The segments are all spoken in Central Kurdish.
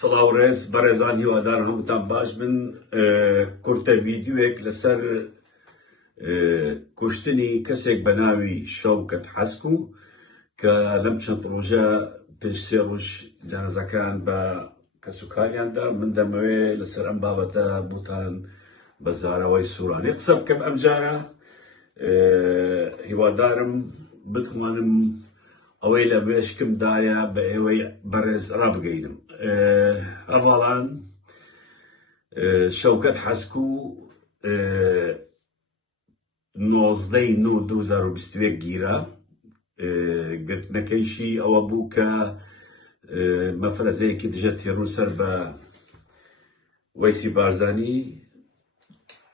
سلااوڕێز بەڕێزان هیوادار هەمووتان باش بن. کورتە ڤیدیۆیەک لەسەر کوشتنی کەسێک بە ناوی شەوکەت حەسکو کە لەم چەند ڕۆژە پێش سێ ڕۆژ جانازەکان بە کەسوکاریاندا من دەمەوێ لەسەر ئەم بابەتە بوتان بە زاراوەی سوورانی قسە بکەم. ئەم جارە هیوادارم بتوانم ئەوەی لە مێشکمدایە بە ئێوەی بەڕێز ڕابگەینم. ئەڤاڵان شەوکەت حەسکو 19/9/2021 گیرە. گرتنەکەیشی ئەوە بوو کە مەفرەزەیەکی دژە تێڕوو سەر بە وەیسی بارزانی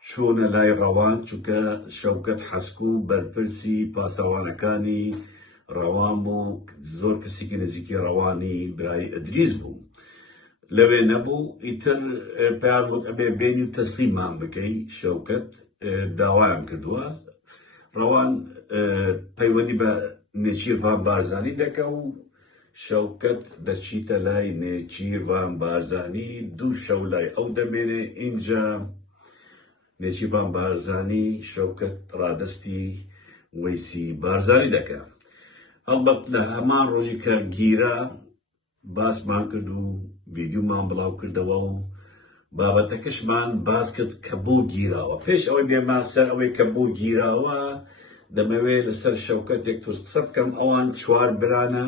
چوونە لای ڕەوان، چونکە شەوکەت حەسکو بەرپرسی پاسەوانەکانی ڕەوان بوو، زۆر کەسێکی نزیکی ڕەوانی برای ئەدریس بوو. لەوێ نەبوو، ئیتر پێیان وت ئەبێ بێنی و تەسلیممان بکەی. شەوکەت داوایان کردووە. ڕەوان پەیوەندی بە نێچیروان بارزانی دەکە و شەوکەت دەچیتە لای نێچیروان بارزانی. دوو شەو لای ئەو دەمێنێ. ئینجا نێچیروان بارزانی شەوکەت ڕادستی وەیسی بارزانی دەکە. هەڵبەت لە هەمان ڕۆژی کە گیرە باسمان کرد و ڤیدیۆمان بڵاو کردەوە و بابەتەکەشمان باس کرد کە بۆ گیراوە. پێش ئەوەی بێمان سەر ئەوەی کە بۆ گیراوە، دەمەوێت لەسەر شەوکەتێک تووس قسە بکەم. ئەوان چوار برانە،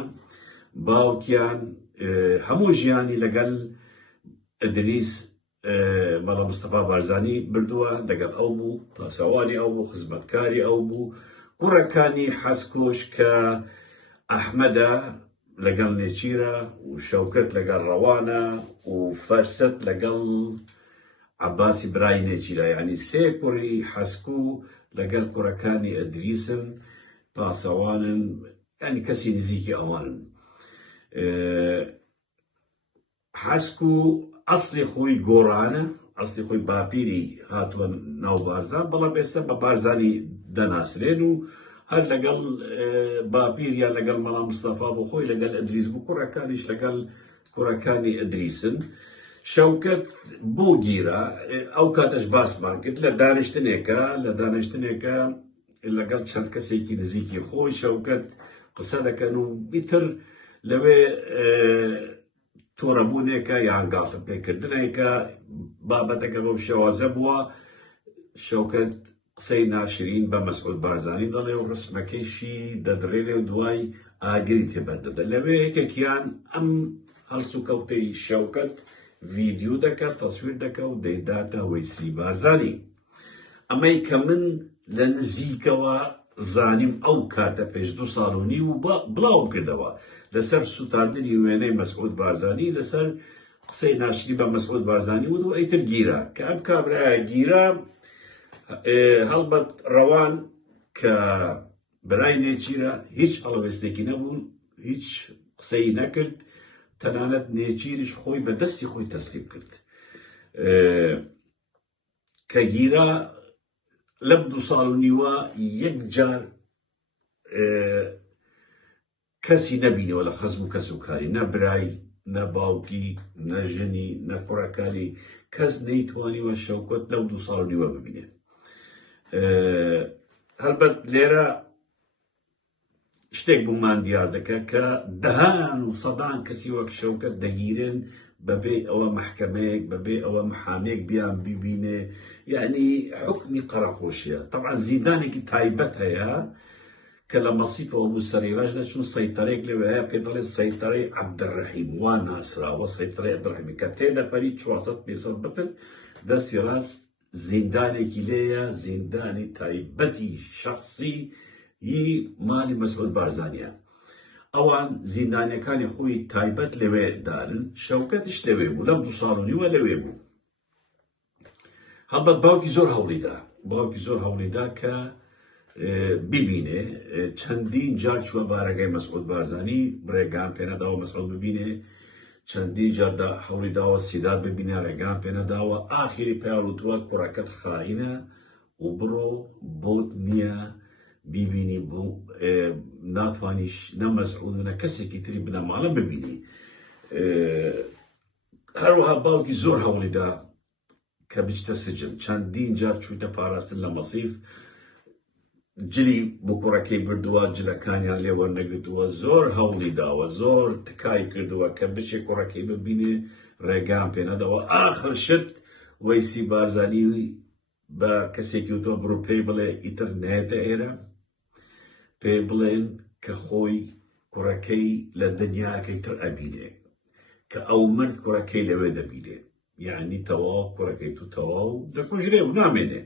باوکیان هەموو ژیانی لەگەڵ ئەدریس مەڵە مستەفا بارزانی بردووە، لەگەڵ ئەو بوو، پاسەوانی ئەو بوو، خزمەتکاری ئەو بوو. کوڕەکانی حەسکۆش کە ئەحمەدە لەگەڵ نێچیرە و شەوکەت لەگەڵ ڕەوانە و فەرسەت لەگەڵ عەباسی برای نێچیرە. یعنی سێ کوڕی حەسکو لەگەڵ کوڕەکانی ئەدریسن، پاسەوانن، یعنی کەسی نزیکی ئەوانن. حەسکو ئەسڵی خۆی گۆڕانە، ئەسڵی خۆی باپیری هاتووە ناو بارزان، بەڵام ئێستا بە بارزانی دەناسرێن و هەر لەگەڵ باپیریان لەگەڵ مەڵا مستەفا بۆ خۆی لەگەڵ ئەدریس بوو، کوڕەکانیش لەگەڵ کوڕەکانی ئەدریسن. شەوکەت بۆ گیرە، ئەو کاتەش باسمان کرد لە دانیشتنێکە لەگەڵ چەند کەسێکی نزیکی خۆی شەوکەت قسە دەکەن و ئیتر لەوێ تۆڕەبوونێکە یان گاڵتە پێکردنێکە بابەتەکە بەو شێوازە بووە. شەوکەت قسەی ناشرین بە مەسعود بارزانی دەڵێ و ڕسمەکەیشی دەدرێنێ و دوای ئاگری تێبەردەدە. لەوێ یەکێکیان ئەم هەڵسوکەوتەی شەوکەت ڤیدیۆ دەکات، تەسویر دەکە و دەیداتە وەیسی بارزانی. ئەمەی کە من لە نزیکەوە زانیم ئەو کاتە پێش 2 ساڵ و نیو بڵاوم کردەوە لەسەر سوتاندنی وێنەی مەسعود بارزانی، لەسەر قسەی ناشری بە مەسعود بارزانی وت و ئەیتر گیرە کە ئەم کابرایە گیرە. هەڵبەت ڕەوان کە برای نێچیرە هیچ هەڵەوێستێکی نەبوو، هیچ قسەی نەکرد، تەنانەت نێچیریش خۆی بە دەستی خۆی تەسلیم کرد. کە گیرە لەم 2 ساڵ و نیوە یەکجار کەسی نەبینەوە لە خەزم و کەسوکاری، نە برای، نە باوکی، نە ژنی، نە کوڕەکانی، کەس نەیتوانیوە شەوکەت لەو 2 ساڵ و نیوە ببینێت. هەڵبەت لێرە شتێک بوومان دیار دەکە کە دەهان و سەدان کەسی وەک شەوکەت دەگیرێن بەبێ ئەوە مەحکەمەیەک، بەبێ ئەوە محامێک بیان ببینێ، یعنی حکمی قەرەخۆشیە. طبعا زیندانێکی تایبەت هەیە کە لە مەسیفەوە بوو سەرێڕەشدا، چون سەیتەرێک لەوێ هەیە پێ دەڵێن سەیتەرەی عەبدەڕەحیم، وان ناسراوە سەیتەرەی عەبدەڕەحیمی، کە تێ نەفەری 400-500 متر دەستی ڕاست زیندانێکی لێیە، زیندانی تایبەتی شەخسی مالی مەسعود بارزانیە. ئەوان زیندانیەکانی خۆی تایبەت لەوێ دانن. شەوکەتش لەوێ بوو، لەم 2 ساڵ و نیوە لەوێ بوو. هەڵبەت باوکی زۆر هەوڵیدا کە ببینێ. چەندین جار چووە بارەگای مەسعود بارزانی، ڕێگان پێ نەداوە مەسعود ببینێ، چەندین جاردا هەوڵی داوە سیدات ببینێ، ڕێگان پێ نەداوە. ئاخری پێیان وتووە کوڕەکەت خائینە و بڕۆ، بۆت نییە بیبینی، بۆ ناتوانیش نە مەسعود و نە کەسێکی تری بنەماڵە ببینی. هەروەها باوکی زۆر هەوڵیدا کە بچتە سجن چەندین جار چوویتە پاراستن لە مەسیف جلی بۆ کوڕەکەی بردووە جلەکانیان لێ وەرنەگرتووە زۆر هەوڵی داوە زۆر تکای کردووە کە بچێ کوڕەکەی ببینێ ڕێگان پێ نەداوە ئاخر شت وەیسی بارزانی بە کەسێکی وتۆ بڕۆ پێی بڵێ ئیتر نێتە ئێرە پێ بڵێن کە خۆی کوڕەکەی لە دنیاکەی تر ئەبینێ کە ئەو مرد کوڕەکەی لەوێ دەبینێ یعنی تەواو کوڕەکەی تو تەواو دەکوژرێ و نامێنێ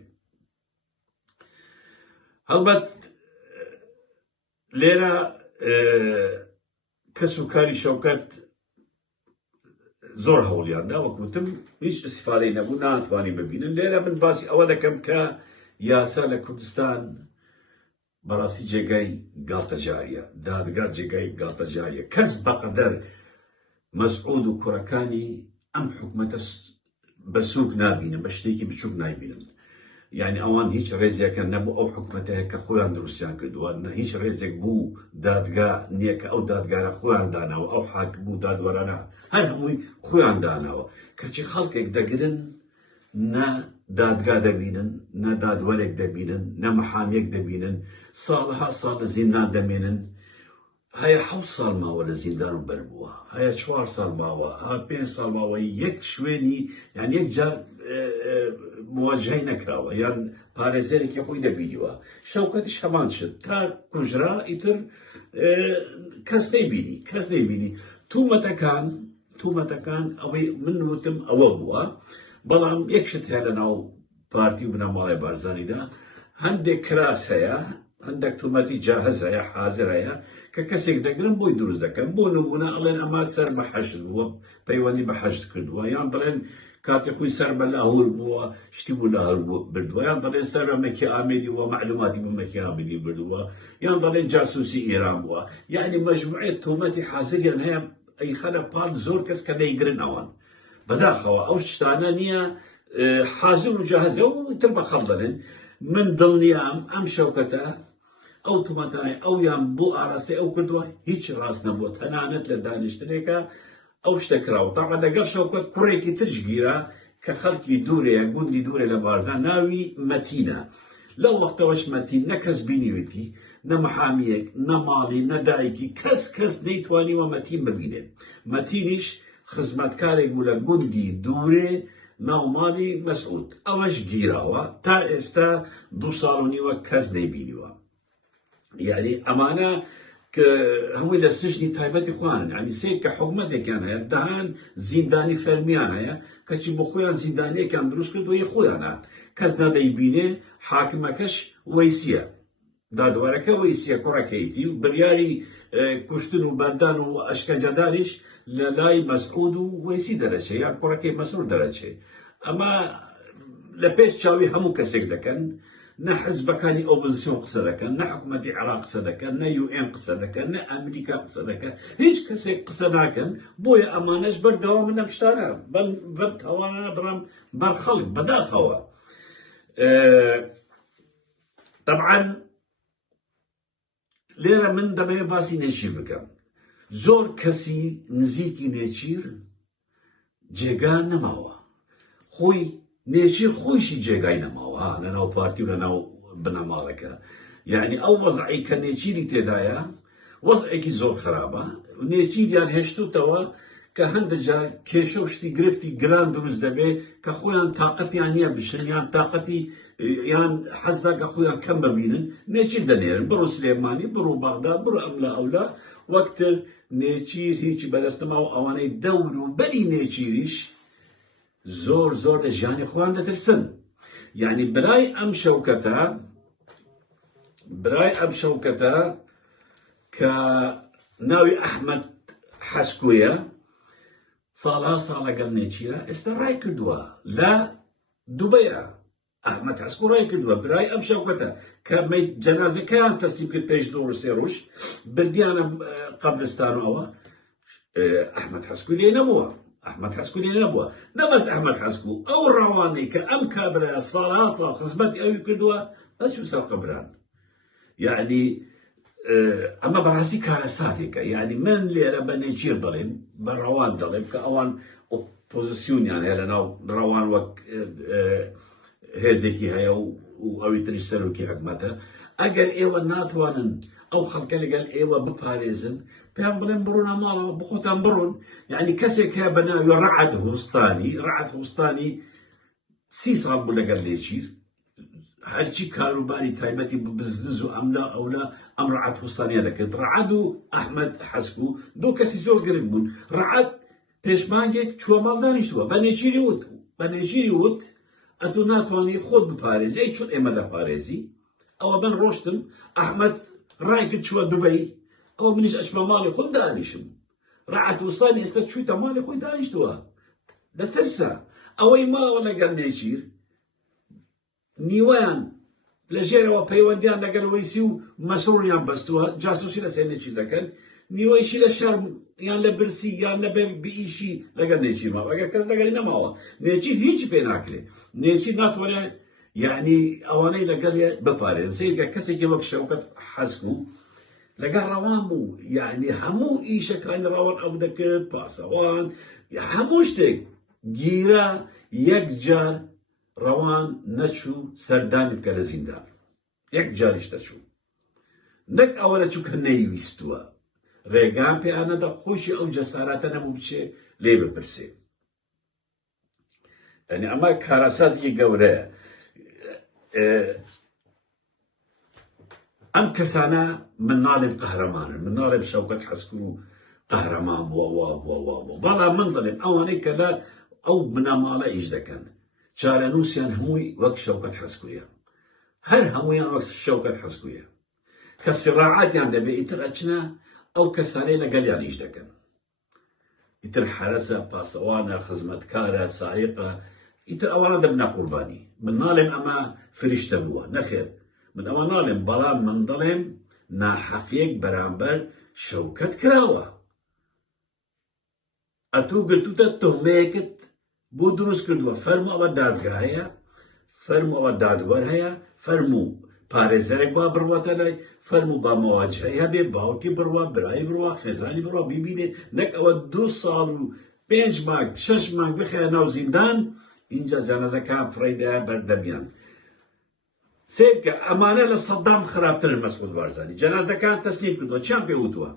هەڵبەت لێرە کەس و کاری شەوکەت زۆر هەوڵیاندا وەکوتم هیچ ئیسفادەی نەبوو ناتوانی ببینن لێرە من باسی ئەوە دەکەم کە یاسا لە کوردستان بەڕاستی جێگای گاڵتەجاریە دادگا جێگای گاڵتەجاریە کەس بەقەدەر مەسعود و کوڕەکانی ئەم حکومەتە بە سووک نابینن بە شتێکی بچووک نایبینن یعنی ئەوان هیچ ڕێزێکە نەبوو ئەو حکومەتەیە کە خۆیان دروستیان کردووە هیچ ڕێزێک بوو دادگا نییە کە ئەو دادگارە خۆیان داناوە ئەو حاکم بوو دادوەرانە هەر هەمووی خۆیان داناوە کەچی خەڵکێک دەگرن نە دادگا دەبینن نە دادوەرێک دەبینن نە مەحامێک دەبینن ساڵها ساڵ لە زیندان دەمێنن هەیە 7 ساڵ ماوە لە زیندان و بەربووە هەیە 4 ساڵ ماوە 5 ساڵ ماوە یەک شوێنی یان یەک جار مواجهەی نەکراوە یان پارێزەرێکی خۆی دەبینیوە شەوکەتیش هەمان شت تا کوژرا ئیتر کەس نەیبینی تومەتەکان ئەوەی من وتم ئەوە بووە بەڵام یەک شت هەیە لە ناو پارتی و بنەماڵی بارزانیدا هەندێک کراس هەیە هەندێک تومەتی جاهز هەیە حازر هەیە کە کەسێک دەگرن بۆی دروست دەکەن بۆ نمونە ئەڵێن ئەما سەر بە حەشت بووە پەیوەندی بە حەشت کردووە یان بڵێن کاتی خۆی سەر بە لاهور بووە شتی بوو لاهور بردووە یان دەڵێن سەر بە مەکی ئامێدی وە معلوماتی بۆ مەکی ئامێدی بردووە یان دەڵێن جاسوسی ئێران بووە یعنی مەجموعەیە تۆمەتی حازریان هەیە ئەی خەلە پاڵ زۆر کەس کە دەیگرن ئەوان بەداخەوە ئەو شتانە نییە حازر و جاهزە و تر بە خەڵ دەڵێن من دڵنیام ئەم شەوکەتە ئەو تومەتانەی ئەویان بۆ ئاراستەی ئەو کردووە هیچ ڕاست نەبووە تەنانەت لە دانیشتنێکە ئەو شتە کراوە تاقە لەگەڵ شەوکەت کوڕێکی ترش گیرە کە خەڵکی دوورەیە گوندی دوورێ لە بارزان ناوی مەتینە لەو وەختەوەش مەتین نە کەس بینیوێتی نە مەحامیەک نە ماڵی نە دایکی کەس نەیتوانیوە مەتین ببینێت مەتینیش خزمەتکارێک بوو لە گوندی دوورێ ناو ماڵی مەسعود ئەوەش گیراوە تا ئێستا 2 ساڵ و نیوە کەس نەیبینیوە یعنی ئەمانە کە هەمووی لە سژنی تایبەتی خوانن ینی سێ کە حکومەتێکیان هەیە دەهان زیندانی فەرمیان هەیە کەچی بۆ خۆیان زیندانیەکیان دروست کردووە خۆیانە کەس نەدەیبینێ حاکمەکەش وەیسیە دادوەرەکە وەیسیە کوڕەکەیتی و بڕیاری کوشتن و بەردان و ئەشکەنجەداریش لە لای مەسعود و وەیسی دەرەچێ یان کوڕەکەی مەسعود دەرەچێ ئەمە لە پێش چاوی هەموو کەسێک دەکەن نە حزبەکانی ئۆپۆزیسیۆن قسە دەکەن نە حکومەتی عێراق قسە دەکەن نە UN قسە دەکەن نە ئەمریکا قسە دەکەن هیچ کەسێک قسە ناکەن بۆیە ئەمانەش بەردەوام من ئەم شتانە بەم تاوانانە بڕام بەر خەڵک بەداخەوە طبعا لێرە من دەبێ باسی نێچیر بکەم زۆر کەسی نزیکی نێچیر جێگا نەماوە خۆی نێچیر خۆیشی جێگای نەماوە لە ناو پارتی و لە ناو بنەماڵەکە یعنی ئەو وەزعی کە نێچیری تێدایە وەزعێکی زۆر خراپە نێچیریان هێشتوتەوە کە هەندێک جار کێشە و شتی گرفتی گران دروست دەبێ کە خۆیان تااقەتیان نییە بشن یان تااقەتی یان حەزدا کە خۆیان کەم ببینن نێچیر دەنێرن بڕۆ سلێمانی بڕۆ بەغدا بڕۆ ئەملا ئەولا وەکتر نێچیر هیچی بەدەستەماوە ئەوانەی دەور و بەری نێچیریش زۆر لە ژیانی خۆیان دەترسن یعنی برای ئەم شەوکەتە کە ناوی ئەحمەد حەسکویە ساڵها ساڵ لەگەڵ نێچیرە ئێستا ڕای کردووە لە دووبەیە ئەحمەد حەسکو ڕای کردووە برای ئەم شەوکەتە کە جەنازەکەیان تەسلیم کرد پێش 2 3 ڕۆژ بردیانە قەبرستان و ئەوە ئەحمەد حەسکو لێ نەبووە نەبەس ئەحمەد حەسکو ئەو ڕاوانەی کە ئەم کابرایە ساڵها ساڵ خزمەتی ئەوی کردووە ئەچوو سەر قەبران یعنی ئەمە بەڕاستی کارەساتێکە یعنی من لێرە بە نێچیر دەڵێن بە ڕەوان دەڵێن کە ئەوان بوزيسيون يعني هلا روان وك هێزێکی هەیە و ئەوی تریش سەرۆکی حکومەتە ئەگەر ئێوە ناتوانن ئەو خەڵکە لەگەڵ ئێوە بپارێزن پێیان بڵێن بڕۆنە ماڵەوە بخۆتان بڕۆن یعنی کەسێک هەیە بە ناوی ڕەعەت هوستانی 30 ساڵ بوو لەگەڵ لێچیر هەرچی کاروباری تایبەتی بزنس و ئەملا ئەولا ئەم ڕەعەت هوستانیە دەکرد ڕەعەت و ئەحمەد حەسکو دوو کەسی زۆر گرنگ بوون ڕەعەت پێشمانگێک چووە ماڵ دانیشتووە بە نێچیری وت ئەتو ناتوانانی خۆت بپارێزی ئەی چۆن ئێمە دەپارێزی ئەوە بن ڕۆشتم ئەحمەد ڕای کرد چووە دوبەی ئەوە منیش ئەچمە ماڵی خۆم دانیشم ڕەعەت هوستانی ئێستا چوویتە ماڵی خۆی دانیشتووە دەترسە ئەوەی ماوە لەگەڵ نێچیر نیوەیان لە ژێرەوە پەیوەندیان لەگەڵ وەیسی و مەسڕوریان بەستووە جاسوسی لەسەر نێچیر دەکەن نیوەیشی لە شەرم یان لە برسی یان لە بئیشی لەگەڵ نێچیر ماوە ئەگەر کەس لەگەڵی نەماوە نێچیر هیچی پێ ناکرێت نێچیر ناتوانێت یعنی ئەوانەی لەگەڵ بپارێزن سەیرکە کەسێکی وەک شەوکەت حەسکو لەگەڵ ڕەوان بوو یعنی هەموو ئیشەکانی ڕەوان ئەو دەکرد پاسەوان هەموو شتێک گیرە یەکجار ڕەوان نەچوو سەردانی بکە لە زیندان یەک جاریش دەچوو نەک ئەوە نەچوو کە نەیویستووە ڕێگان پێیان نەدا خۆشی ئەو جەسارەتە نەبوو بچێ لێ بپرسێ یعنی ئەمە کارەساتێکی گەورەیە ئەم کەسانە من ناڵێم قەهرەمانن من ناڵێم شەوکەت حەسکو قەهرەمان بووە بەڵام من دەڵێم ئەوانەی کە لە ئەو بنەماڵە ئیش دەکەن چارەنووسیان هەمووی وەک شەوکەت حەسکویە هەر هەموویان وەک شەوکەت حەسکویە کە سیڕاعاتیان دەبێت ئیتر ئەچنە ئەو کەسانەی لەگەڵیان ئیش دەکەن ئیتر حرەسە پاسەوانە خزمەتکارە سایقە ئیتر ئەوانە دەبنە قوربانی من ناڵێم ئەمە فریشتە بووە نەخێر من ئەوە ناڵێم بەڵام من دەڵێم ناحەقیەک بەرامبەر شەوکەت کراوە ئەتوو گرتوتە تۆمەیەکت بۆ دروست کردووە فەرموو ئەوە دادگایە فەرموو ئەوە دادوەر هەیە فەرموو پارێزەرێک وا بڕواتە لای فەرموو با مەواجهەیە هەبێ باوکی بڕوا برایی بڕوا خێزانی بڕوا بیبینێ نەک ئەوە 2 ساڵ و 5 مانگ 6 مانگ بخەیە ناو زیندان اینجا جانەزەکان فڕیدایە بەردەمیان سێکە ئەمانە لە سەدام خراپترن مەسعود بارزانی جەنازەکان تەسلیم کردووە چیان پێ وتووە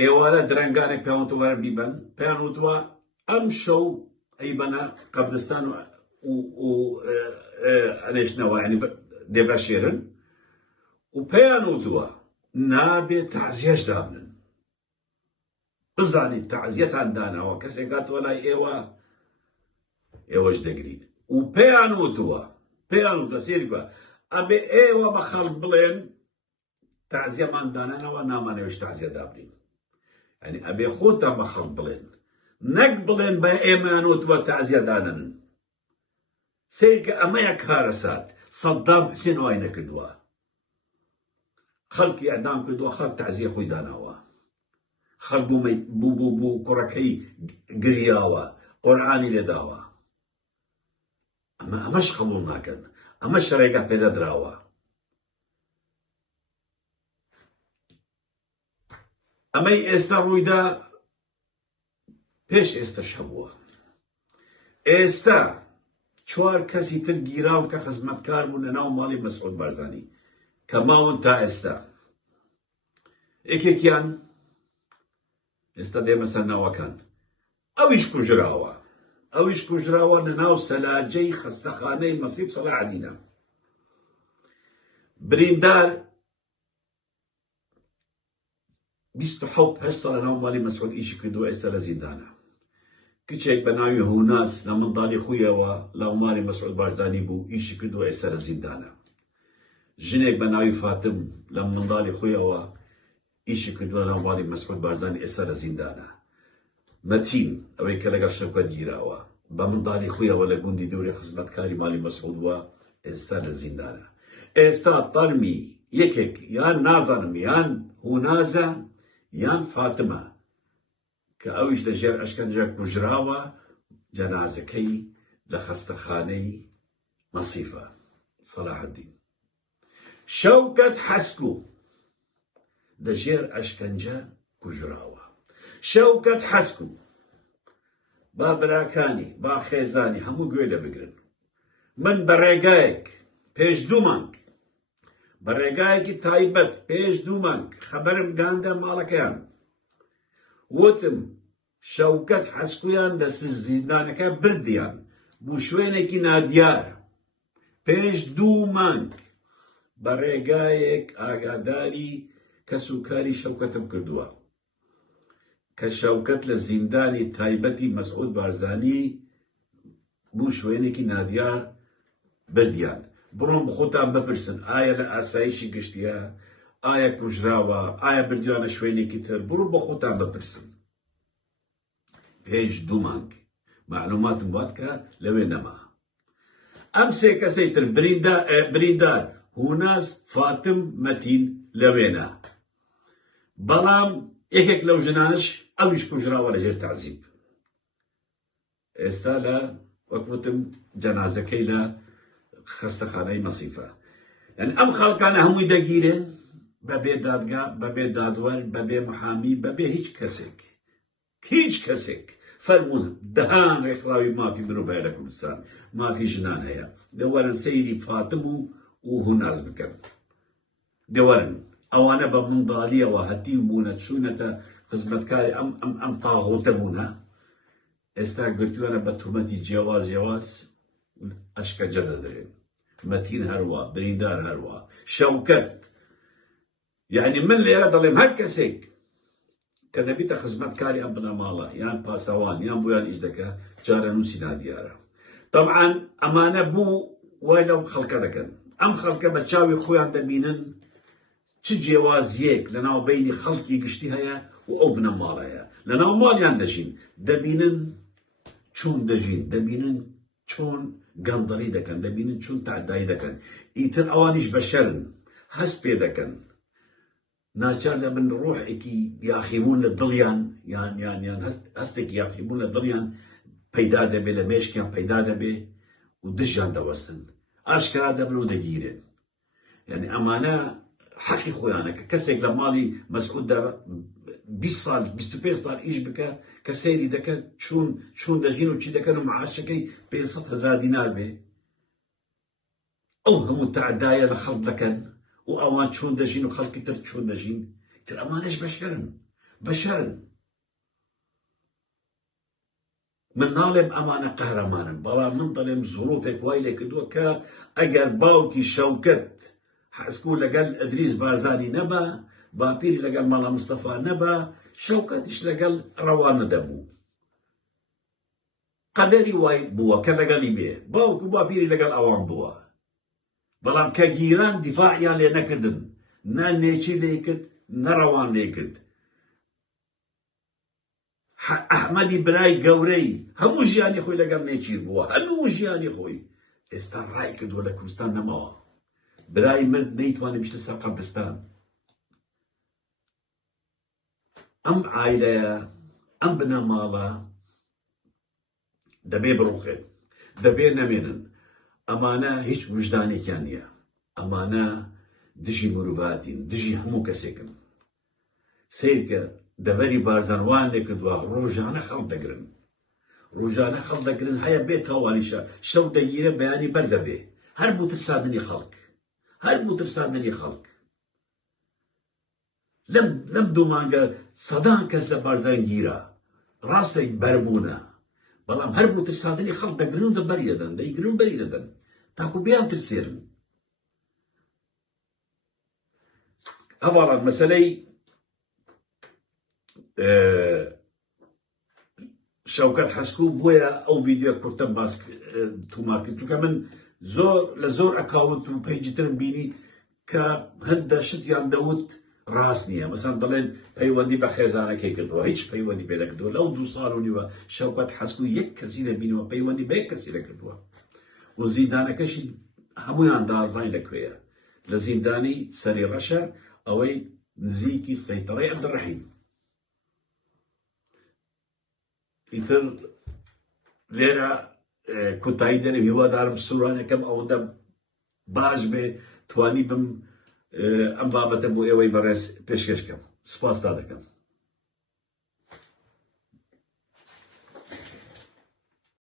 ئێوارە درەنگانێک پێیان وتووە وەرە بیبەن پێیان وتووە ئەم شەو ئەیبەنە قەبرستان و ئەنێشنەوە ینی دێبەشێرن و پێیان وتووە نابێت تەعزیەش دابنن بزانیت تەعزیەتان داناوە کەسێک هاتووە لای ئێوەش دەگرین و پێیان وتووە سێری بە ئەبێ ئێوە بە خەڵک بڵێن تەعزیەمان دانانەوە نامانەوێش تەعزیە دابنین ینی ئەبێ خۆتان بە خەڵک بڵێن نەک بڵێن بە ئێمەیان وتووە تەعزیە دانەنن سێرکە ئەمەیە کارەسات سەدام حوسێن وای نەکردووە خەڵکی ئەعدام کردووە خەڵک تەعزیە خۆی داناوە خەڵک بوو کوڕەکەی گریاوە قورئانی لێداوە ئەمەش قبوڵ ناکەن ئەمەش ڕێگا پێدەدراوە ئەمەی ئێستا ڕوویدا پێش ئێستاش هەبووە ئێستا 4 کەسی تر گیراون کە خزمەتکار بوون لەناو ماڵی مەسعود بارزانی کە ماون تا ئێستا یەکێکیان ئێستا دێمە سەر ناوەکان ئەویش کوژراوە لەناو سەلاجەی خەستەخانەی مەسیب سەلاحەدینە بریندار 27 ساڵ لەناو ماڵی مەسعود ئیشی کردووە ئێستا لە زیندانە کچێک بە ناوی هوناس لە منداڵی خۆیەوە لەو ماڵی مەسعود بارزانی بوو ئیشی کردووە ئێستا لە زیندانە ژنێک بە ناوی فاتم لە منداڵی خۆیەوە ئیشی کردووە لەو ماڵی مەسعود بارزانی ئێستا لە زیندانە مەتین ئەوەی کە لەگەڵ شەوکەت گیراوە بە منداڵی خۆیەوە لە گوندی دەوری خزمەتکاری ماڵی مەسعود وە ئێستا لە زیندانە ئێستا تەڵمی یەکێک یان نازانم یان هونازە یان فاتمە کە ئەویش لە ژێر ئەشکەنجە کوژراوە جەنازەکەی لە خەستەخانەی مەسیفە سەلاحەدین شەوکەت حەسکو لە ژێر ئەشکەنجە کوژراوە شەوکەت حەسکو با براکانی با خێزانی هەموو گوێ لێ بگرن من بە ڕێگایەک پێش 2 مانگ بە ڕێگایەکی تایبەت پێش 2 مانگ خەبەرم گاندە ماڵەکەیان وتم شەوکەت حەسکویان لە زیندانەکە بردیان بوو شوێنێکی نادیارە پێش 2 مانگ بە ڕێگایەک ئاگاداری کەس و کاری شەوکەتم کردووە کە شەوکەت لە زیندانی تایبەتی مەسعود بارزانی بوو شوێنێکی نادیار بردیان بڕۆن بخۆتان بپرسن ئایا لە ئاسایشی گشتیە ئایا کوژراوە ئایا بردیانە شوێنێکی تر بڕۆن بە خۆتان بپرسن پێش 2 مانگ معلوماتم وات کە لەوێ نەما ئەم سێ کەسەی تر بریندار هوناز فاتم مەتین لەوێنە بەڵام یەکێک لەو ژنانش ئەویش کوژراوە لەژێر تەعزیب ئێستا لە وەکوتم جەنازەکەی لە خەستەخانەی مەسیفە یعنی ئەم خەڵکانە هەمووی دەگیرێن بەبێ دادگا بەبێ دادوەر بەبێ محامی بەبێ هیچ کەسێک فەرمونە دەهان ڕێکخراوی مافی مرۆڤایە لە کوردستان مافی ژنان هەیە دەوەرن سەیری فاتم و هوناز بکەن دەوەرن ئەوانە بە منداڵیەوە هەتیم بوونە چوونەتە خزمەتکاری ئەم تاغۆتە بوونە ئێستا گرتووانە بە تومەتی جیاواز ئەشکەنجە دەدرێن مەتین هەروە بریندار هەروە شەوکەت یعنی من لێرە دەڵێم هەر کەسێک کە دەبیتە خزمەتکاری ئەم بنەماڵە یان پاسەوان یان بۆیان ئیش دەکە جارە نووسی نادیارە طبعا ئەمانە بوو وای لەو خەڵکە دەکەن ئەم خەڵکە بە چاوی خۆیان دەبینن چ جێوازیەک لە ناوبەینی خەڵکی گشتی هەیە و ئەو بنەماڵەیە لە ناو ماڵیان دەژین دەبینن چۆن دەژین دەبینن چۆن گەندەڵی دەکەن دەبینن چۆن تەعدایی دەکەن ئیتر ئەوانیش بەشەرن هەست پێ دەکەن ناچار دەبن ڕۆحێکی یاخیبوون لە دڵیان یان هەستێکی یاخیبوون لە دڵیان پەیدا دەبێ لە مێشکیان پەیدا دەبێ و دژیان دەوەستن ئاشکرا دەبن و دەگیرێن یعنی ئەمانە حەقی خۆیانە کە کەسێک لە ماڵی مەسعوددا 20 ساڵ 25 ساڵ ئیش بکە کە سەیری دەکە چۆن دەژین و چی دەکەن و معاشەکەی 500,000 دینار بێ ئەو هەموو تەعدایە لە خەڵک دەکەن و ئەوان چۆن دەژین و خەڵکی تر چۆن دەژین تر ئەمانش بەشەرن من ناڵێم ئەمانە قەهرەمانن بەڵام من دەڵێم زۆرۆفێک وای لێ کردووە کە ئەگەر باوکی شەوکەت حەسکوو لەگەڵ ئەدریس بارزانی نەبا باپیری لەگەڵ مەڵا مستەفا نەبا شەوکەتیش لەگەڵ ڕەوان نەدەبوو قەدەری وای بووە کە لەگەڵی بێ باوک و باپیری لەگەڵ ئەوان بووە بەڵام کە گیران دیفاعیان لێ نەکردن نە نێچی لێ کرد نە ڕەوان لێ کرد ئەحمەدی برای گەورەی هەموو ژیانی خۆی لەگەڵ نێچیر بووە هەموو ژیانی خۆی ئێستا ڕای کردووە لە کوردستان نەماوە برای مرد نەیتوانێ بچتە سەر قەبرستان ئەم عایلەیە ئەم بنەماڵە دەبێ بڕوخێت دەبێ نەمێنن ئەمانە هیچ وجدانێکیان نییە ئەمانە دژی مرۆڤاتین دژی هەموو کەسێکن سیرکە دەڤەری بارزانوان لێ کردووە ڕۆژانە خەڵک دەگرن هەیە بێت تاوانیشە شەو دەگیرە بەیانی بەردەبێ هەر بوو ترساندنی خەڵک لەم 2 مانگە سەدان کەس لە بارزان گیرە ڕاستەی بەربوونە بەڵام هەر بوو ترساندنی خەڵک دەگرن و بەری دەدەن تاکو بیان ترسێنن هەواڵات مەسەلەی شەوکەت حەسکوو بۆیە ئەو ڤیدیۆ کورتە باس تومار کرد چونکە من لە زۆر ئەکاونت و پەیجی ترم بینی کە هەندە شتیان دەوت ڕاست نییە مەسەڵەن دەڵێن پەیوەندی بە خێزانەکەی کردووە هیچ پەیوەندی پێ نەکردووە لەو 2 ساڵ و نیوە شەوکەت حەسکوو یەک کەسی نەبینەوە پەیوەندی بە یەک کەسی نەکردووە و زیندانەکەشی هەمویان دازای لەکوێیە لە زیندانی سەری ڕەشە ئەوەی نزیکی سەیتەڕەی عەبدوڕەحیم ئیتر لێرە کوتایی دەنێ هیوادارم سوورانەکەم ئەوەندە باش بێ توانی بم ئەم بابەتە بۆ ئێوەی بەڕێز پێشکەشکەم سوپاس دەکەم